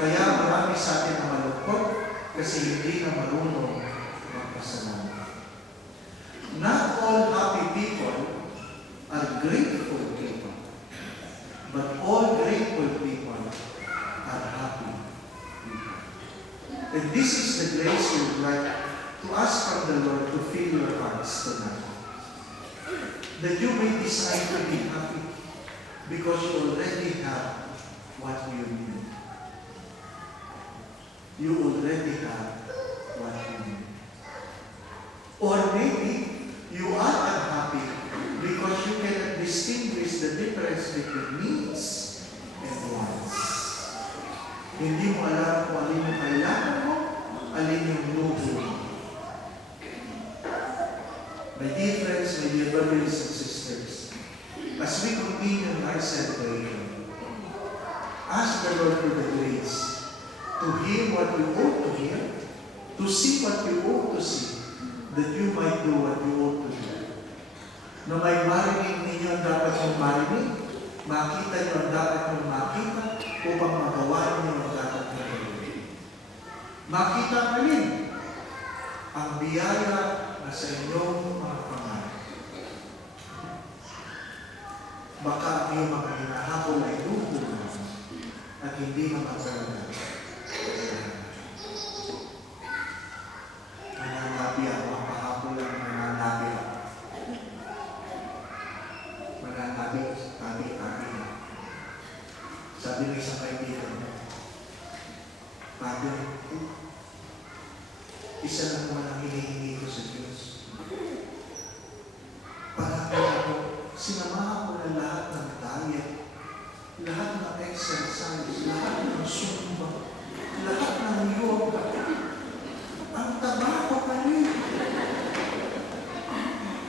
Kaya marami sa atin ang malungkot kasi hindi na marunong magpasalamat. Not all happy people are grateful people, but all grateful people are happy people. And this is the grace we would like to ask from the Lord to fill your hearts tonight. That you may decide to be happy because you already have what you need. You already have what you need. Or maybe you are unhappy because you cannot distinguish the difference between needs and wants. Hindi mo alam kung alin yung kailangan mo, alin yung luho mo. My dear friends, my dear brothers and sisters, as we continue our celebration, ask the Lord for the grace to hear what you ought to hear, to see what you ought to see, that you might do what you ought to do. Na may marinig ninyo ang dapat mong marinig, makita nyo ang dapat mong makita, upang magawa nyo ang dapat mong gawin. Makita pa rin ang biyaya na sa inyong mga pangarap. Baka ang iyong mga hinahabol ay luho na at hindi makasalanan. Mananabi ako, ang pahapon lang mananabi ako. Mananabi, tabi. Sabi ng isang kaibigan, Father, isa lang naman ang hinihingi ko sa Diyos. Parang ako, sinamahan ko na lahat ng diet, lahat ng exercise, lahat ng zumba, lahat ng yoga. Ang taba ko pa rin.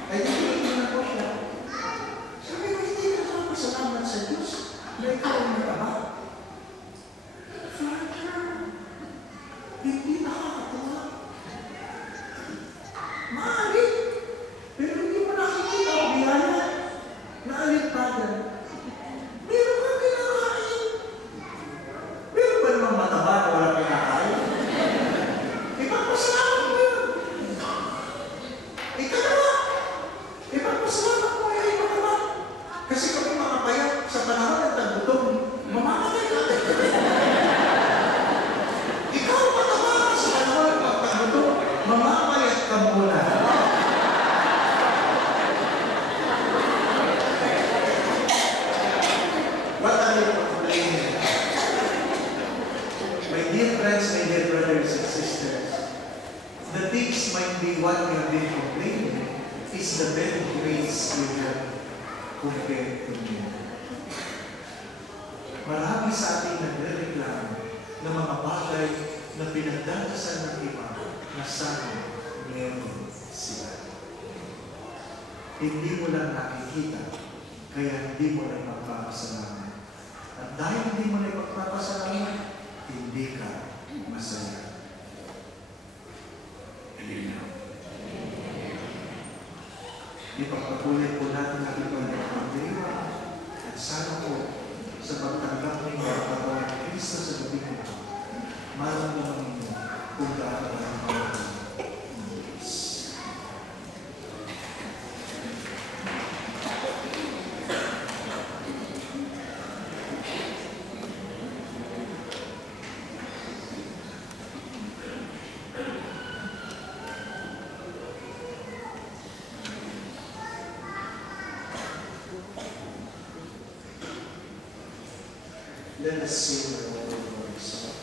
Ay, hindi na ko siya. Sabi ko, hindi na ako pasalamat sa Diyos. Na ikaw ang nataba. Father, hindi nakakatawa. Maalit. Pero hindi mo nakikita ang biyaya. Naalit, Father. Meron kang kinakain. Meron ba namang mataba na wala kinakain? Ipagpasalamat mo yun. Ikalawa, ipagpasalamat mo yung mataba. Kasi kami makapayat sa panahon ng tagutong, mamamatay natin. Ikaw mataba sa panahon ng tagutong, mamamayat ka muna. What are you complaining? My dear friends, my dear brothers and sisters, the things might be what we have been complaining is the very grace we have compared to me. Marami sa ating nagre-reklamo ng mga bagay na pinagdadasan ng iba na sana meron sila. Hindi mo lang nakikita, kaya hindi mo lang magpapasalamat. At dahil hindi mo lang magpapasalamat, hindi ka masaya. Ipagpatuloy po natin ang ibang pagdiriwa at sana po sa pagtanggap ninyo ang katawan ng Kristo sa gabi ko, maramdaman ninyo kung gaano ang pagkakas ng Diyos. Let us sing the Lord's song.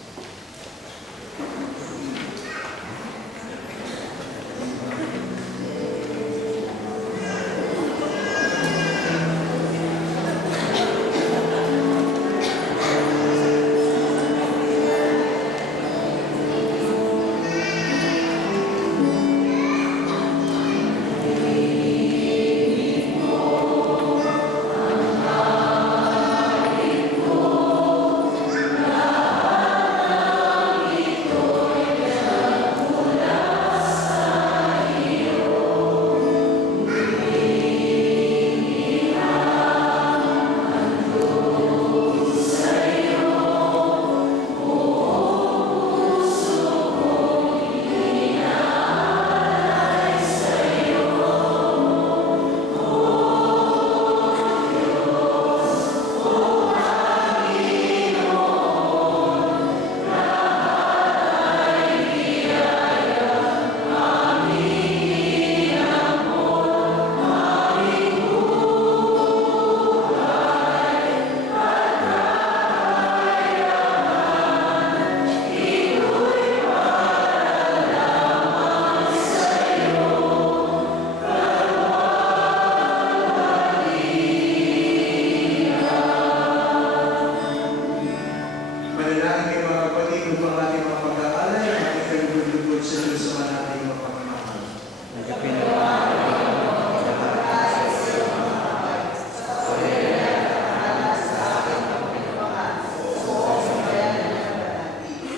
Manalangin kayo mga kapatid upang ating mga pag-aalay at ating kalugod-lugod sa Diyos sa nating mapagmamahal.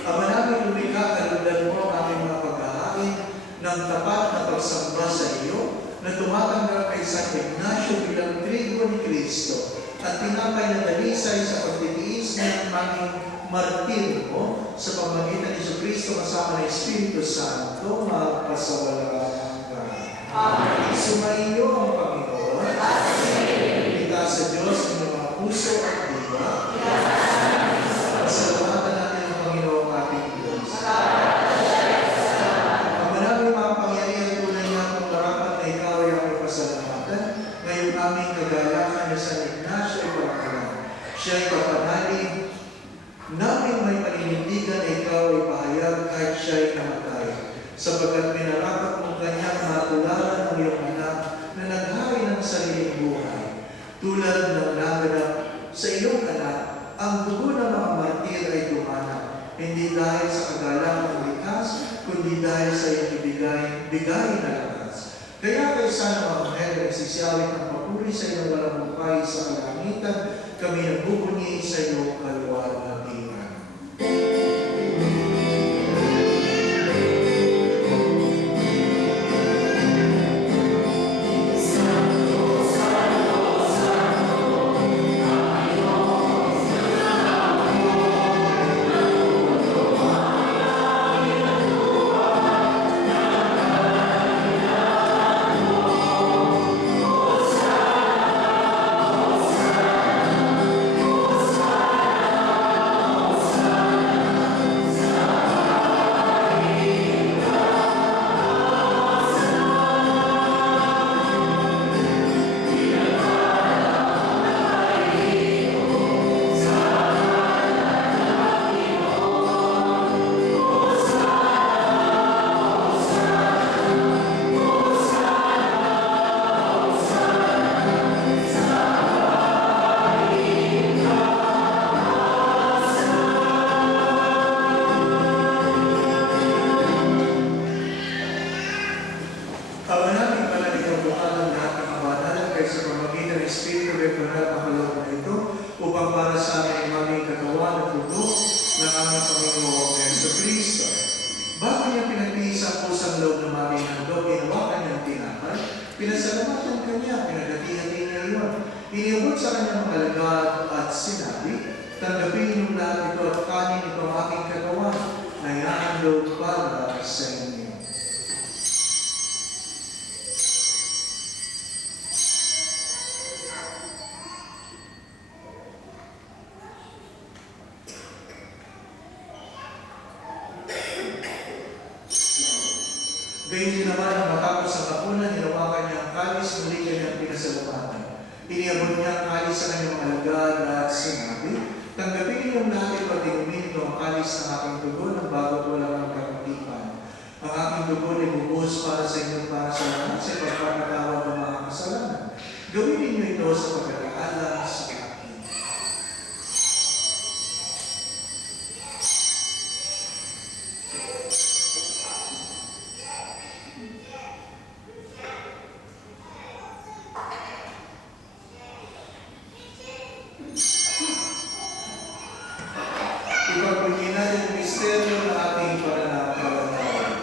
Ama namin lumikha, kalugdan mo ang aming mga pag-aalay ng tapat na pagsamba sa iyo na tumatanggap kay San Ignacio bilang trigo ni Kristo at tinapay na dalisay sa pagtitiis ng aming martir mo sa pamamagitan ni Kristo kasama ng Espiritu Santo magpasawalang hanggan. Amen. Sumaiyo ang Panginoon. Itaas sa Diyos ng mga puso at diwa. Pasalamatan natin ang Panginoon ating Diyos. Ang maraming mga pangyarihan tunay niya kung marapat na ikaw ay aming pasalamatan. Ngayong aming kagalakan ni San Ignacio ay parakalan. Siya ay kapanalig namin may paninindigan na ikaw ay pahayag kahit siya ay namatay, sapagkat minarapat mong kanyang matularan ng iyong anak na naghari ng sariling buhay. Tulad ng naganap sa iyong anak, ang dugo ng mga martir ay dumanap, hindi dahil sa kagalang ng likas, kundi dahil sa iyong bigay na lakas. Kaya kayo sana mga anghel ay sisiyawit ng papuri sa iyong walang mupay sa kalangitan, kami nagbubunyi sa iyong kaluwagan. Pinasalamatan kanya, pinagati-hati niya iyon. Iniubod sa kanyang mga alagad at sinabi, tanggapin niyo lahat ito at kanin ito ang aking katawan na ihahandog para sa inyo. Gayun din naman ang matapos ang hapunan, hinawakan niya ang kalis, muli kanyang pinasalamatan. Iniabot niya ang kalis sa kanyang alagad at sinabi, tanggapin niyo lahat ito at inumin ito ang kalis ng aking dugo ng bago't walang kagutipan. Ang aking dugo ay bubuhos para sa inyo para sa lahat sa pagpapatawad ng mga kasalanan. Gawin niyo ito sa pag-alaala sa akin. Ipagpagin natin ang misteryo ng ating pananampalataya.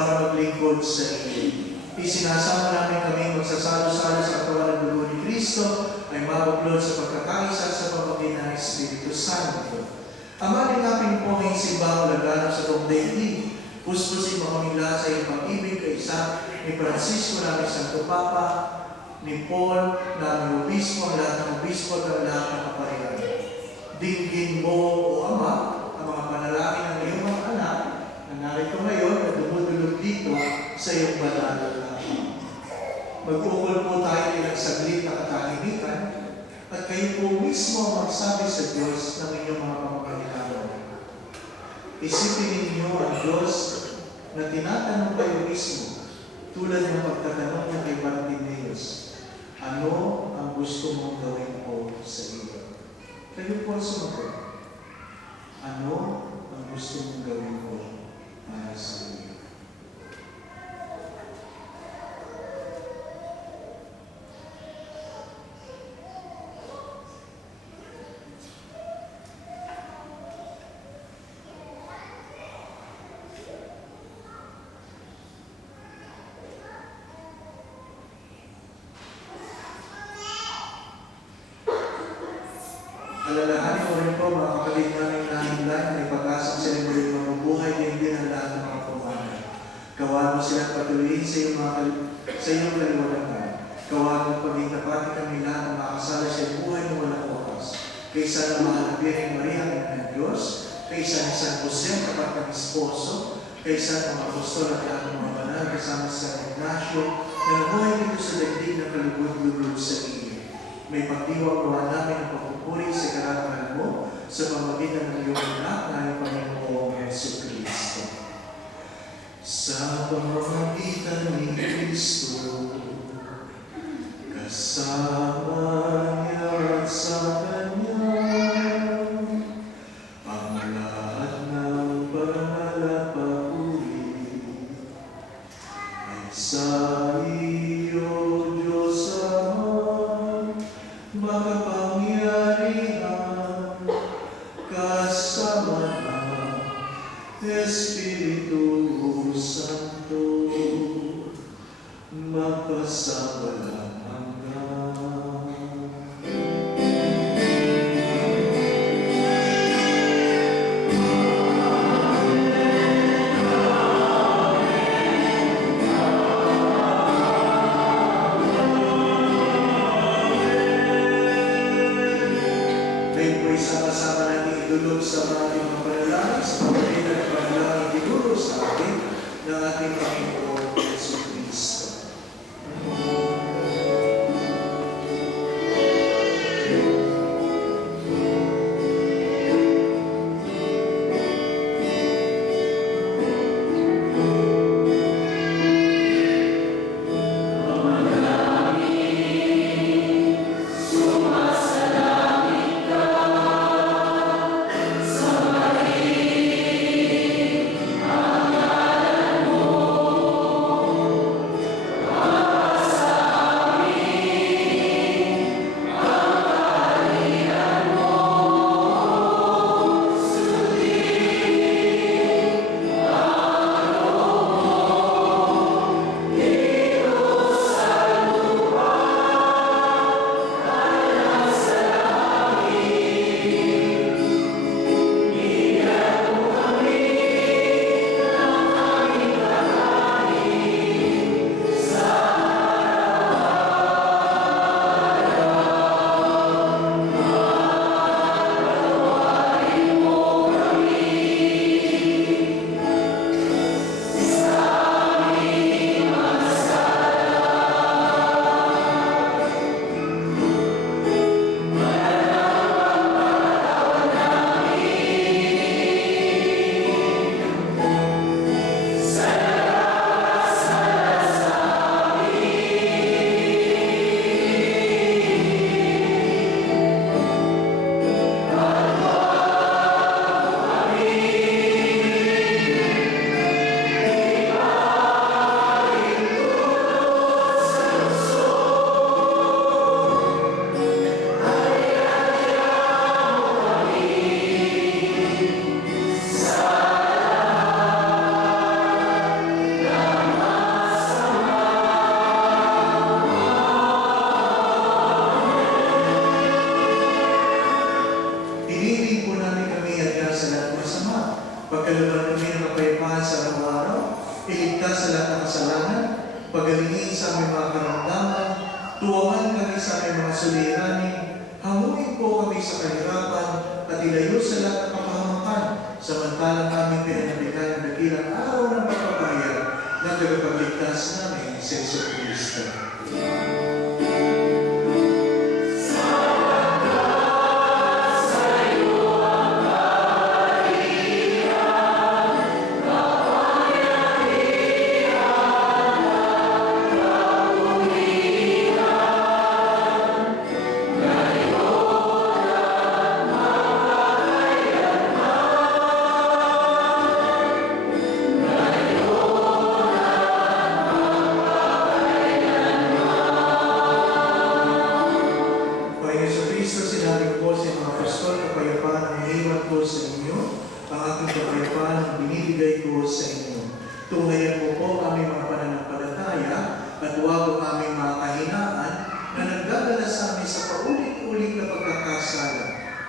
para maglingkod sa iyo. Isinasama namin kami magsasalo-salo sa katawan ng dugo ni Kristo ay mabuklod sa pagkakaisa sa pamamagitan ng Espiritu Santo. Ama, nilapin po ngayong simbang laganap sa buong daigdig. Puspusin mo kami lahat sa iyong pag-ibig kaisa ni Francisco namin Santo Papa, ni Paul namin Obispo, ang lahat ng Obispo at ang lahat ng kaparian. Dinggin mo, O Ama, ang mga panalangin ng iyong mga anak na narito ngayon at dumudulog dito sa iyong banal na lahat. Mag-ukol po tayo ilang saglit na katahimikan at kayo po mismo ang magsabi sa Diyos ng inyong mga pangangailangan. Isipin ninyo ang Diyos na tinatanong kayo mismo tulad ng pagtatanong niya kay Bartimeus, ano ang gusto mong gawin ko sa iyo? Kayo po sumagot, ano ang gusto mong gawin ko para sa iyo? Alalahanin mo rin po mga kapatid namin nahinlan na ipag-asang sila muling mabubuhay din ang lahat ng mga pumana. Gawaan mo silang patuloyin sa iyong kaliwanagan. Gawaan mo paging napati kami lahat na makasala sa buhay na walang wakas. Kaysa na mahal na Birhen Maria ng Diyos, kaysa ni San Jose kapag ng esposo, kaysa ng mga apostol at lahat ng mga banal kasama sa San Ignacio na nabuhay dito sa daigdig na kalugod-lugod sa iyo. May pagdiwang gawa namin ang pagpupuri sa karangalan mo sa pamamagitan ng iyong anak na ang Panginoong Jesucristo. Sa pamamagitan ni Kristo, kasama niya at sa Kanya, ang lahat ng banal at papuri ay sa iyo, Diyos Ama, makapangyarihan, kasama ng Espiritu Santo, magpasawalang hanggan. Sama-sama natin idulog sa ating mga panalangin sa pamamagitan ng panalangin dinuro sa atin ng ating Panginoong Jesucristo. Sa lahat ng kasalanan, pagalingin sa aming mga karamdaman, tuwangan kami sa aming mga suliranin, hanguin po kami sa kahirapan, at ilayo sa lahat ng kapahamakan, samantalang aming pinanabitan ng dakilang araw ng pagpapahayag na tagapagligtas namin sa Jesucristo.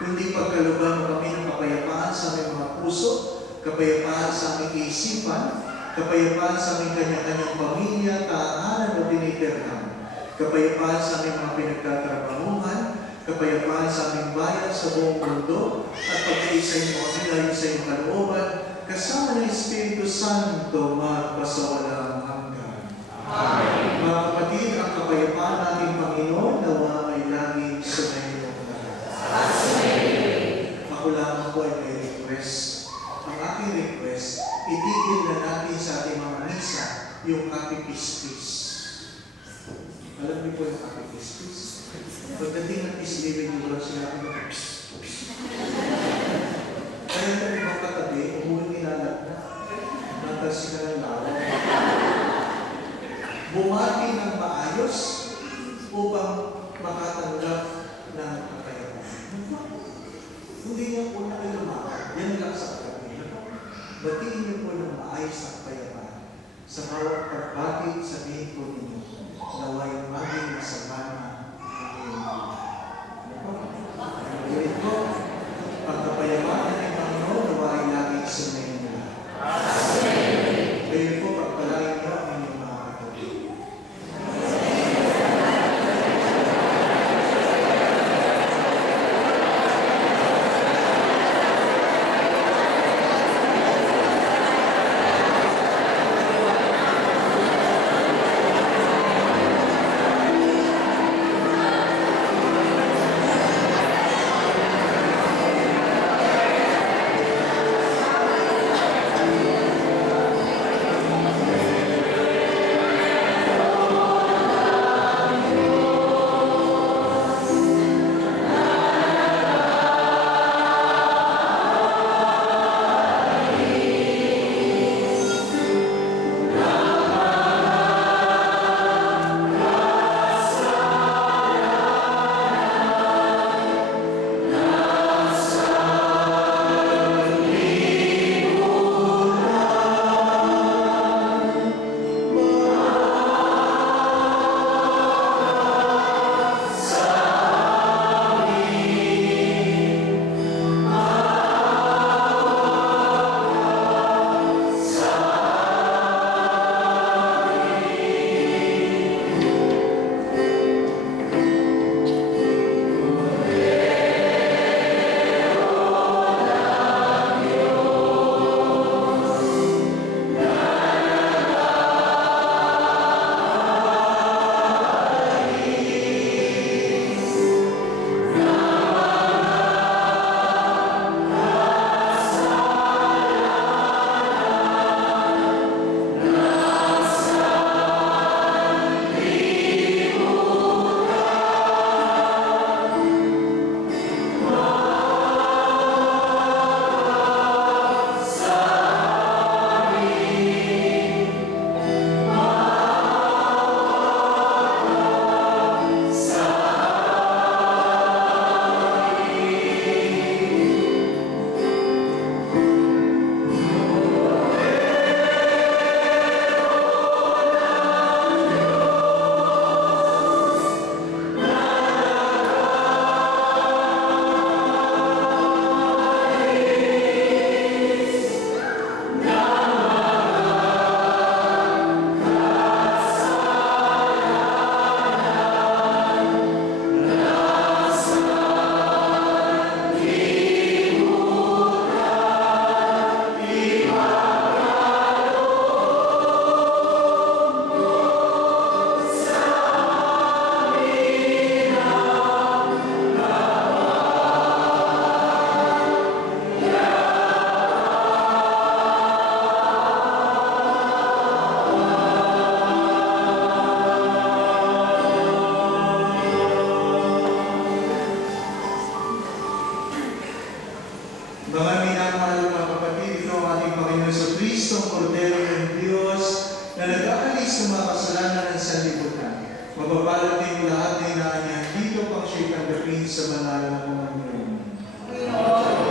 Kundi pagkalooban mo kami ng kapayapaan sa aming mga puso, kapayapaan sa aming isipan, kapayapaan sa aming kanya-kanyang pamilya, tahanan o tinitirahan, kapayapaan sa aming mga pinagtatrabahuhan, kapayapaan sa aming bayan sa buong mundo, at pagkaisay mo kami dahil sa iyong kalooban, kasama ng Espiritu Santo, magpasawalang hanggan. Amen. Mga kapatid, ang kapayapaan nating Panginoon nawa ay laging sumayin. Ako lamang po ay may request. Ang aking request, itigil na natin sa ating mga misa yung kapipispis. Alam niyo po yung kapipispis? Pagdating ng peace living, yung lang sinabi ng pss. Kaya yung ibang katabi, umuwi nilalat na. Natas sila ng lawak. Bumati ng maayos upang makatanggap ng kapayapaan. Hindi niya po na kayo lumakad. Yan lang sa kapatid. Batiin niyo po ng maayos na kapayapaan. Sa bawat pagbati, sabihin po ninyo, naway maging masama ang iyong buhay. Ito, pagkapayapaan ng Panginoon, naway laging sumayin nila. Kayo po, pagpalain niyo ang inyong mga kapatid. nag-aalis ng mga kasalanan ng sanlibutan. Mababalot din lahat ng inaanyan dito pang siya'y tanggapin sa banal na Panginoon.